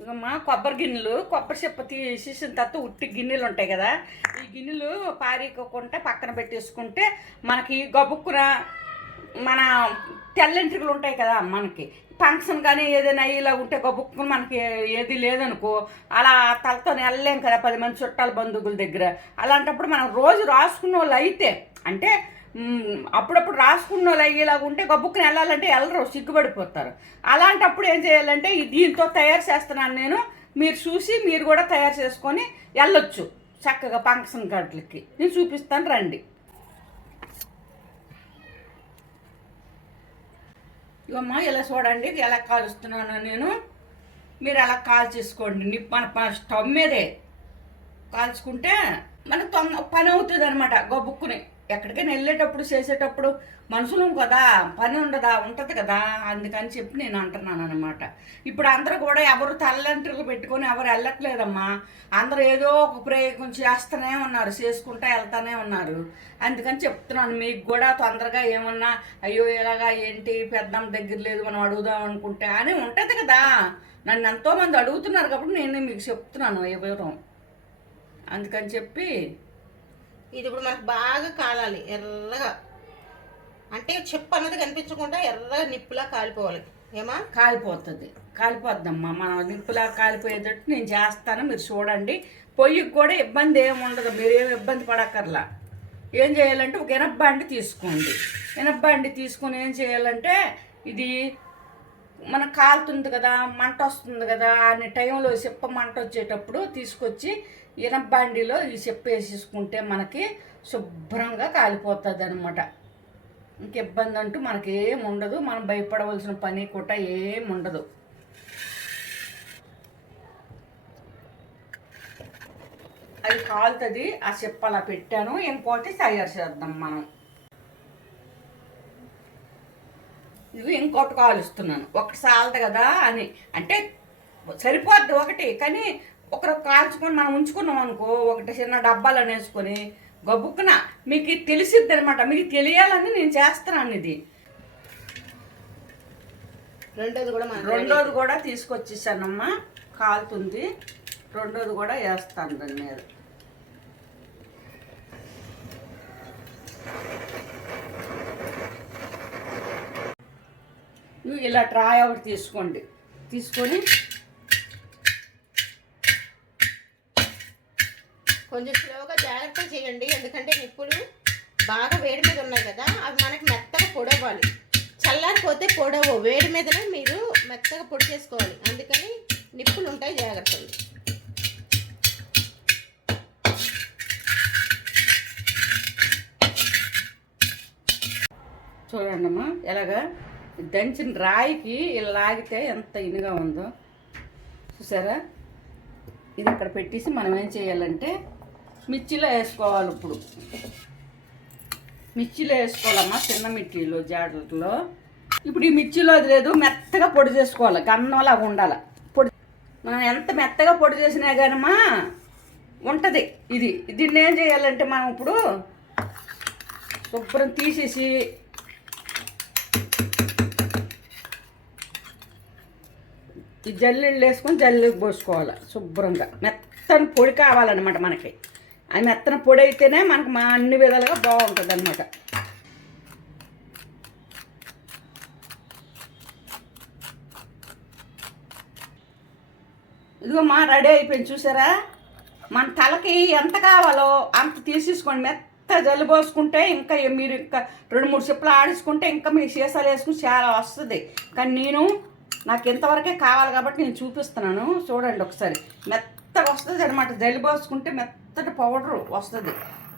మా కొబ్బరి గిన్నెలు కొబ్బరి చెప్ప తీసేసిన తర్వాత ఉట్టి గిన్నెలు ఉంటాయి కదా ఈ గిన్నెలు పారీకోకుండా పక్కన పెట్టేసుకుంటే మనకి గబుక్కున మన తెల్లంట్రికలు ఉంటాయి కదా మనకి ఫంక్షన్ కానీ ఏదైనా ఇలా ఉంటే గబుక్కున మనకి ఏది లేదనుకో అలా తలతో వెళ్ళలేం కదా పది మంది చుట్టాల బంధువుల దగ్గర. అలాంటప్పుడు మనం రోజు రాసుకున్న వాళ్ళు అయితే అంటే అప్పుడప్పుడు రాసుకున్న వాళ్ళు అయ్యేలాగా ఉంటే గబుక్కుని వెళ్ళాలంటే వెళ్ళరు సిగ్గుపడిపోతారు. అలాంటప్పుడు ఏం చేయాలంటే దీంతో తయారు చేస్తున్నాను నేను మీరు చూసి మీరు కూడా తయారు చేసుకొని వెళ్ళొచ్చు. చక్కగా ఫంక్షన్ గట్లకి నేను చూపిస్తాను రండి. ఇవమ్మ ఇలా చూడండి ఇది ఎలా కాలుస్తున్నాను నేను. మీరు అలా కాల్చేసుకోండి నిప్పన మన స్టవ్ మీదే కాల్చుకుంటే మనకు తొంద పని అవుతుంది అనమాట గబుక్కుని ఎక్కడికైనా వెళ్ళేటప్పుడు చేసేటప్పుడు మనుషులు కదా పని ఉండదా ఉంటుంది కదా అందుకని చెప్పి నేను అంటున్నాను అనమాట ఇప్పుడు అందరూ కూడా ఎవరు తల్లంట్రులు పెట్టుకొని ఎవరు వెళ్ళట్లేదమ్మా. అందరూ ఏదో ఒక ప్రయోగం చేస్తూనే ఉన్నారు చేసుకుంటా వెళ్తానే ఉన్నారు. అందుకని చెప్తున్నాను మీకు కూడా తొందరగా ఏమన్నా అయ్యో ఇలాగా ఏంటి పెద్దమ్మ దగ్గర లేదు మనం అడుగుదాం అనుకుంటే అని ఉంటుంది కదా. నన్ను ఎంతోమంది అడుగుతున్నారు కాబట్టి నేను మీకు చెప్తున్నాను ఏ వివరం. అందుకని చెప్పి ఇది ఇప్పుడు మనకు బాగా కాలాలి ఎర్రగా. అంటే చెప్పు అన్నది కనిపించకుండా ఎర్రగా నిప్పులా కాలిపోవాలి. ఏమా? కాలిపోతుంది. కాలిపోద్దమ్మా మనం నిప్పులా కాలిపోయేటట్టు నేను చేస్తాను మీరు చూడండి. పొయ్యికి కూడా ఇబ్బంది ఏమి ఉండదు మీరు ఏమి ఇబ్బంది పడక్కర్లా. ఏం చేయాలంటే ఒక ఎనబ్బండి తీసుకోండి. ఎనబ్బండి తీసుకొని ఏం చేయాలంటే ఇది మన కాలుతుంది కదా మంట వస్తుంది కదా అనే టైంలో చెప్ప మంట వచ్చేటప్పుడు తీసుకొచ్చి ఇనబండిలో ఈ చెప్పేసేసుకుంటే మనకి శుభ్రంగా కాలిపోతుంది అనమాట ఇంక ఇబ్బంది అంటూ మనకి ఏం ఉండదు మనం భయపడవలసిన పని కూడా ఏం ఉండదు అది కాలుతుంది ఆ చెప్పు అలా పెట్టాను ఇంకోటి తయారు చేద్దాం మనం. ఇది ఇంకోటి కాలుస్తున్నాను. ఒకటి సాలదు కదా అని. అంటే సరిపోద్ది ఒకటి కానీ ఒకరు కాల్చుకొని మనం ఉంచుకున్నాం అనుకో ఒకటి చిన్న డబ్బాలు వేసుకొని గబుక్కున మీకు తెలిసిద్ది అనమాట మీకు తెలియాలని నేను చేస్తున్నాను ఇది. రెండోది కూడా మన రెండోది కూడా తీసుకొచ్చేసానమ్మా. కాలుతుంది. రెండోది కూడా వేస్తాను దాని మీద. ఇలా ట్రాయ్ ఒకటి తీసుకోండి. తీసుకొని కొంచెం స్లోగా జాగ్రత్తలు చేయండి. ఎందుకంటే నిప్పులు బాగా వేడి మీద ఉన్నాయి కదా అవి మనకి మెత్తగా పొడవాలి చల్లారిపోతే పొడవు. వేడి మీదనే మీరు మెత్తగా పొడి చేసుకోవాలి. అందుకని నిప్పులు ఉంటాయి జాగ్రత్తలు. చూడండమ్మా ఎలాగా? దంచిన రాయికి ఇలా లాగితే ఎంత ఇనుగా ఉందో. చూసారా? ఇది ఇక్కడ పెట్టేసి మనం ఏం చేయాలంటే మిర్చిలో వేసుకోవాలి ఇప్పుడు. మిర్చిలో వేసుకోవాలమ్మా చిన్న మిర్చిలో జాడలో ఇప్పుడు ఈ మిర్చిలో అది లేదు మెత్తగా పొడి చేసుకోవాలి గన్నంలాగా ఉండాలి. పొడి మనం ఎంత మెత్తగా పొడి చేసినా కానమ్మా ఉంటుంది. ఇది దీన్ని ఏం చేయాలంటే మనం ఇప్పుడు శుభ్రం తీసేసి ఈ జల్లెళ్ళు వేసుకొని జల్లెకి పోసుకోవాలి శుభ్రంగా. మెత్తని పొడి కావాలన్నమాట మనకి. ఆ మెత్తన పొడి అయితేనే మనకు మా అన్ని విధాలుగా బాగుంటుంది అనమాట ఇదిగో మా రెడీ అయిపోయింది చూసారా? మన తలకి ఎంత కావాలో అంత తీసేసుకోండి. మెత్త జల్లు పోసుకుంటే ఇంకా మీరు ఇంకా రెండు మూడు చెప్పులు ఆడించుకుంటే ఇంకా మీరు సీసాలు వేసుకుని చాలా వస్తుంది. కానీ నేను నాకు ఇంతవరకే కావాలి కాబట్టి నేను చూపిస్తున్నాను. చూడండి ఒకసారి. మెత్త మెత్తగా వస్తుంది అనమాట జల్లిపోసుకుంటే మెత్తటి పౌడర్ వస్తుంది.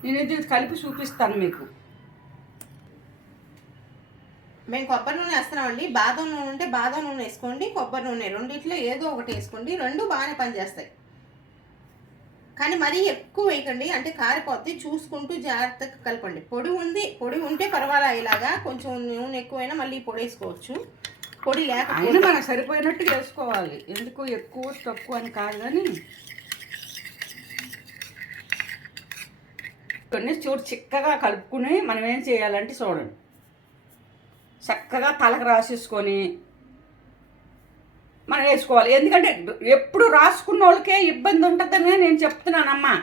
నేను ఇది కలిపి చూపిస్తాను మీకు. మేము కొబ్బరి నూనె వేస్తున్నామండి. బాదం నూనె ఉంటే బాదం నూనె వేసుకోండి కొబ్బరి నూనె రెండిట్లో ఏదో ఒకటి వేసుకోండి. రెండు బాగానే పనిచేస్తాయి. కానీ మరీ ఎక్కువ వేయకండి. అంటే కారిపోద్ది. చూసుకుంటూ జాగ్రత్తగా కలపండి. పొడి ఉంది. పొడి ఉంటే పర్వాలా ఇలాగా కొంచెం నూనె ఎక్కువైనా మళ్ళీ పొడి వేసుకోవచ్చు. పొడి అయినా మనకు సరిపోయినట్టు వేసుకోవాలి ఎందుకు ఎక్కువ తక్కువ అని కాదు కానీ. కొన్ని చూడు చిక్కగా కలుపుకుని మనం ఏం చేయాలంటే చూడండి. చక్కగా తలకు రాసేసుకొని మనం వేసుకోవాలి. ఎందుకంటే ఎప్పుడు రాసుకున్న వాళ్ళకే ఇబ్బంది ఉంటుందని నేను చెప్తున్నానమ్మా.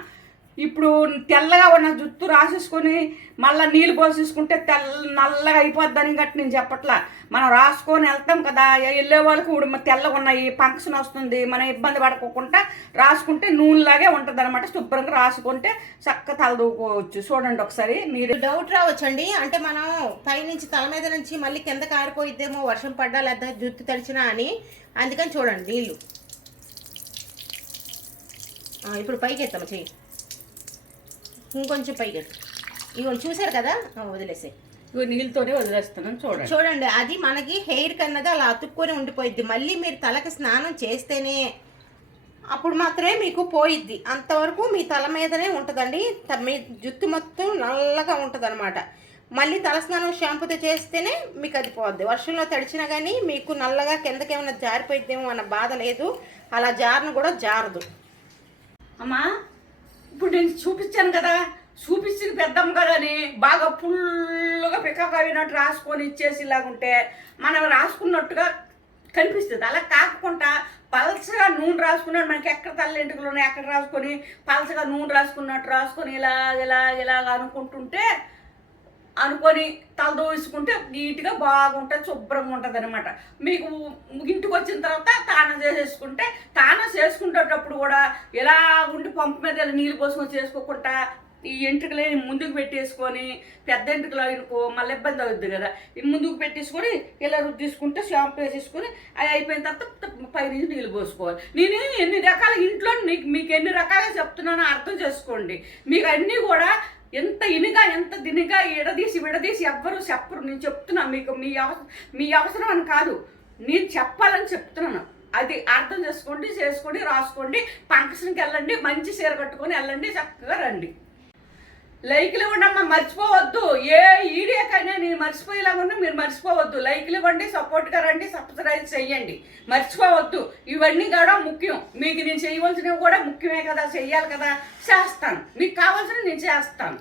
ఇప్పుడు తెల్లగా ఉన్న జుత్తు రాసేసుకొని మళ్ళీ నీళ్ళు పోసేసుకుంటే తెల్ల నల్లగా అయిపోద్దని గట్టి నేను చెప్పట్లా. మనం రాసుకొని వెళ్తాం కదా వెళ్ళే వాళ్ళకి ఇప్పుడు తెల్లగా ఉన్నాయి ఫంక్షన్ వస్తుంది మనం ఇబ్బంది పడకోకుండా రాసుకుంటే నూనెలాగే ఉంటుంది అనమాట శుభ్రంగా రాసుకుంటే చక్క తలదూకోవచ్చు చూడండి ఒకసారి మీరు. డౌట్ రావచ్చండి. అంటే మనం పైనుంచి తల మీద నుంచి మళ్ళీ కింద కారిపోయిద్దేమో వర్షం పడ్డా లేదా జుట్టు తడిచినా అని. అందుకని చూడండి నీళ్ళు. ఇప్పుడు పైకి ఎత్తాము చెయ్యి. ఇంకొంచెం పైకి ఇవి చూసారు కదా? ఆ, వదిలేసాయి. ఇవి నీళ్ళతోనే వదిలేస్తున్నాను చూడండి. చూడండి అది మనకి హెయిర్ కన్నది అలా అతుక్కొని ఉండిపోయిద్ది. మళ్ళీ మీరు తలకి స్నానం చేస్తేనే అప్పుడు మాత్రమే మీకు పోయిద్ది. అంతవరకు మీ తల మీదనే ఉంటుందండి. మీ జుట్టు మొత్తం నల్లగా ఉంటుంది మళ్ళీ తలస్నానం షాంపూతో చేస్తేనే మీకు అది పోద్ది. వర్షంలో తడిచినా కానీ మీకు నల్లగా కిందకి ఏమైనా జారిపోయిద్దేమో అన్న బాధ లేదు. అలా జారను కూడా జారదు. అమ్మా ఇప్పుడు నేను చూపించాను కదా చూపించింది పెద్దమ్మ కదని బాగా ఫుల్గా పికప్ అయినట్టు రాసుకొని ఇచ్చేసి ఇలాగుంటే మనం రాసుకున్నట్టుగా కనిపిస్తుంది. అలా కాకుండా పల్చగా నూనె రాసుకున్నాడు. మనకి ఎక్కడ తల్లెంటుకలు ఉన్నాయి ఎక్కడ రాసుకొని పల్చగా నూనె రాసుకున్నట్టు రాసుకొని ఇలా ఇలా ఇలాగ అనుకుంటుంటే అనుకొని తలదోసుకుంటే నీట్గా బాగుంటుంది శుభ్రంగా ఉంటుంది అనమాట మీకు ఇంటికి వచ్చిన తర్వాత తాన చేసేసుకుంటే తాన చేసుకునేటప్పుడు కూడా ఇలా ఉండి పంపు మీద నీళ్ళు పోసుకొని చేసుకోకుండా ఈ ఎంట్రుకలే ముందుకు పెట్టేసుకొని పెద్ద ఎంట్రుకలు అనుకో మళ్ళీ ఇబ్బంది అవుద్ది కదా. ముందుకు పెట్టేసుకొని ఇలా రుద్దేసుకుంటే షాంపూ వేసేసుకొని అది అయిపోయిన తర్వాత పైనుంచి నీళ్ళు పోసుకోవాలి. నేను ఎన్ని రకాల ఇంట్లో మీకు మీకు ఎన్ని రకాలుగా చెప్తున్నానో అర్థం చేసుకోండి. మీకు అన్నీ కూడా ఎంత ఇనిగా ఎంత దినిగా ఎడదీసి విడదీసి ఎవ్వరూ చెప్పరు. నేను చెప్తున్నాను మీకు మీ అవసరం మీ అవసరం అని కాదు. నేను చెప్పాలని చెప్తున్నాను. అది అర్థం చేసుకోండి చేసుకోండి రాసుకోండి ఫంక్షన్కి వెళ్ళండి మంచి చీర కట్టుకొని వెళ్ళండి చక్కగా రండి. లైక్లు ఇవ్వండి మర్చిపోవద్దు. ఏ ఈడి మర్చిపోయేలాగా ఉన్నా మీరు మర్చిపోవద్దు. లైక్లు ఇవ్వండి సపోర్ట్గా రండి సబ్స్క్రైబ్ చేయండి. మర్చిపోవద్దు. ఇవన్నీ కూడా ముఖ్యం. మీకు నేను చేయవలసినవి కూడా ముఖ్యమే కదా. చెయ్యాలి కదా. చేస్తాను. మీకు కావాల్సినవి నేను చేస్తాను.